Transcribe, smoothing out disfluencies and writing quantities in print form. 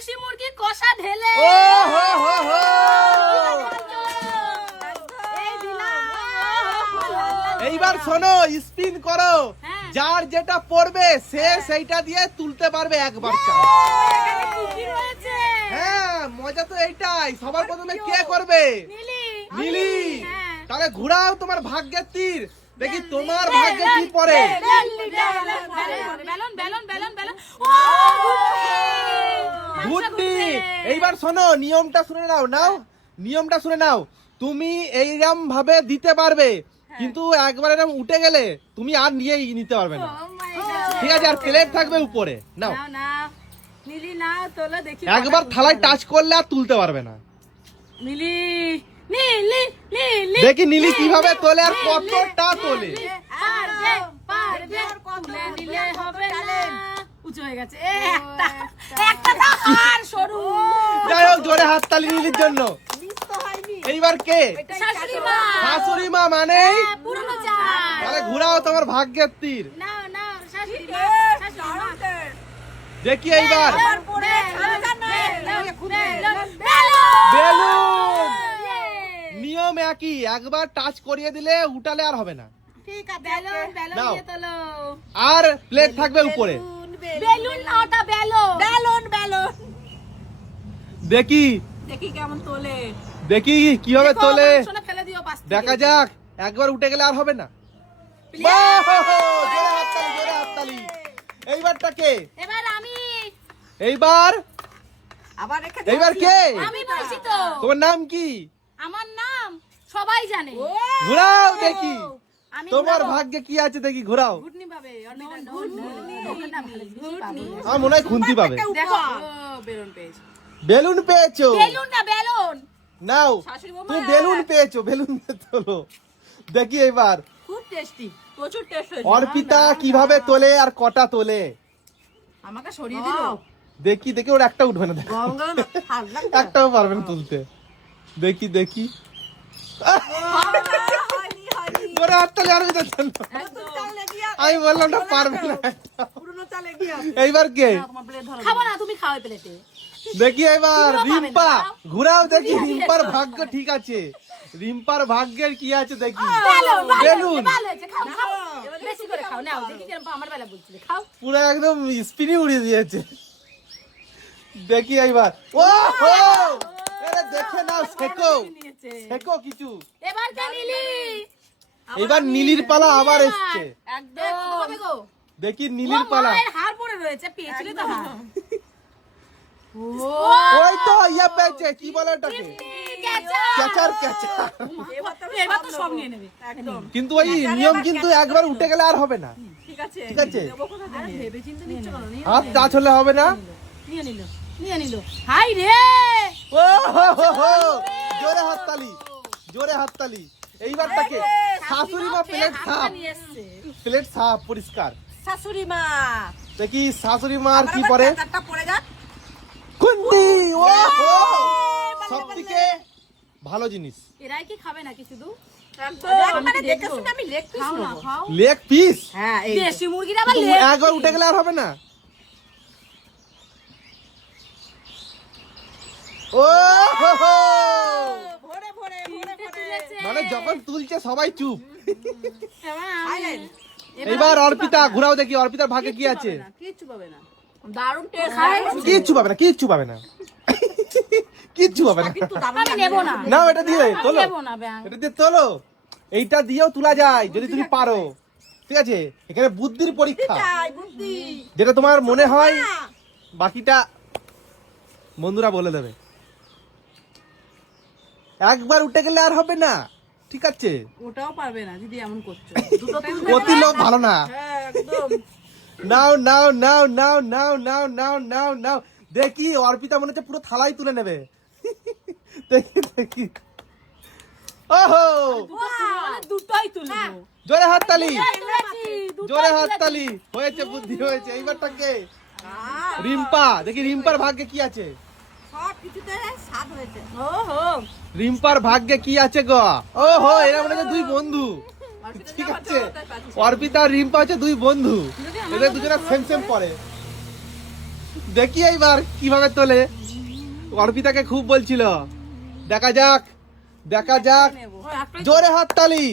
দেশি মুরগি কষা ঢেলে ও হো হো হো এইবার শোনো, স্পিন করো, যার যেটা পড়বে সে সেইটা দিয়ে তুলতে পারবে একবার। হ্যাঁ, মজা তো এইটাই। সবার প্রথমে কে করবে? নীলি। তাহলে ঘুরাও তোমার ভাগ্যের তীর, দেখি তোমার ভাগ্যে কি পড়ে। গুড্ডি। এইবার শোনো, নিয়মটা শুনে নাও। নিয়মটা শুনে নাও। তুমি এইরকম ভাবে দিতে পারবে, কিন্তু একবার এরকম উঠে গেলে তুমি আর নিতে পারবে না, ঠিক আছে? আর প্লেট থাকবে উপরে। নাও, একবার থালায় টাচ করলে আর তুলতে পারবে না। দেখি নীলি কিভাবে তোলে আর কতটা তোলে। যাই হোক, জোরে হাততালি নীলির জন্য। এইবার কে? শাশুড়ি মা। মানে তাহলে ঘুরাও তোমার ভাগ্যের তীর, দেখি এইবার। বেলুন। নিয়ম একই, একবার টাচ করিয়ে দিলে উঠালে আর হবে না। নাও, আর প্লেট থাকবে উপরে। দেখি কেমন তোলে, দেখি কিভাবে তোলে, দেখা যাক। একবার উঠে গেলে আর হবে না। জোরে হাততালি। এইবারটা কে? এবার আমি। এইবার কে? আমি বলছি তো। তোমার নাম কি? আমার নাম সবাই জানে। ঘুরাও দেখি তোমার ভাগ্যে কি আছে, দেখি ঘুরাও। আমার মনে হয় খুন্তি পাবে। বেলুন পেয়েছো? বেলুন নাও, তুমি বেলুন পেয়েছো। বেলুন তোলো, দেখি এবার। খুব টেস্টি, প্রচুর টেস্ট। অর্পিতা কিভাবে তোলে আর কটা তোলে আমাকে সরিয়ে দিল। দেখি ওর একটা উঠবে না, একটাও পারবে না তুলতে। দেখি ওরা হাততালি অর্পিতার জন্য। আমি বললাম না পারবে না। এইবার কে? খাবো না, তুমি খাও প্লেটে। দেখি এবার রিম্পা। ঘুরাও দেখি রিম্পার ভাগ্য ঠিক আছে। রিম্পার ভাগ্যের কি আছে দেখি। বেলুন। বেশি করে খাও, নাও দেখি কিরকম। আমার বেলা বলছিলে খাও। পুরো একদম স্পিনই উড়িয়ে দিয়েছে। দেখি এইবার। ও হো, আরে দেখে নাও, শেখো কিছু। এবার কে? নীলি। এবার নীলির পালা আবার এসছে। একদম। দেখি নীলির পালা। হার পড়ে রয়েছে, পেয়েছিলে তো হার। ওই তো ইয়া পেয়েছে, কি বলে ওটাকে? ক্যাচার। এবার তো সব নিয়ে নেবে একদম। কিন্তু ওই নিয়ম, কিন্তু একবার উঠে গেলে আর হবে না, ঠিক আছে? হাত টাচ হলে হবে না। নিয়ে নিল। হাই রে, ও হো হো, জোরে হাততালি। এইবারটাকে শাশুড়ি মা। প্লেট সাফ পরিষ্কার। শাশুড়ি মা। দেখি শাশুড়ি মার কি পরে। খুন্তি। ও হো, সবথেকে ভালো জিনিস। এরাই কি খাবে নাকি শুধু? Leg piece. দেশি মুরগির আবার একবার উঠে গেলে আর হবে না। ও হো হো, মানে যখন তুলছে সবাই চুপ। এবার অর্পিতা। ঘুরাও দেখি অর্পিতার ভাগ্যে কি আছে। কিচ্ছু পাবে না। দারুণ টেস্ট। কিচ্ছু পাবে না। আমি নেব না। নাও, এটা দিয়ে তোলো। এটা দিয়ে তোলো। এইটা দিয়েও তোলা যায় যদি তুমি পারো, ঠিক আছে? এখানে বুদ্ধির পরীক্ষা, যেটা তোমার মনে হয়। বাকিটা বন্ধুরা বলে দেবে। একবার উঠে গেলে আর হবে না, ঠিক আছে? ওটাও পারবে না যদি এমন করছো। অতি লোক ভালো না। নাও। দেখি অর্পিতা মনে হচ্ছে পুরো থালাই তুলে নেবে। দেখি। ওহো, দুটোই তুলবো। জোরে হাততালি। হয়েছে, বুদ্ধি হয়েছে। এইবারটাকে রিম্পা। দেখি রিম্পার ভাগ্যে কি আছে। রিম্পার ভাগ্যে কি আছে গো? ওহো, এরা মনে হচ্ছে দুই বন্ধু, ঠিক আছে? অর্পিতা আর রিম্পা হচ্ছে দুই বন্ধু। এদের দুজনে সেম পরে। দেখি এইবার কিভাবে তোলে। অর্পিতাকে খুব বলছিল, দেখা যাক, দেখা যাক। জোরে হাততালি।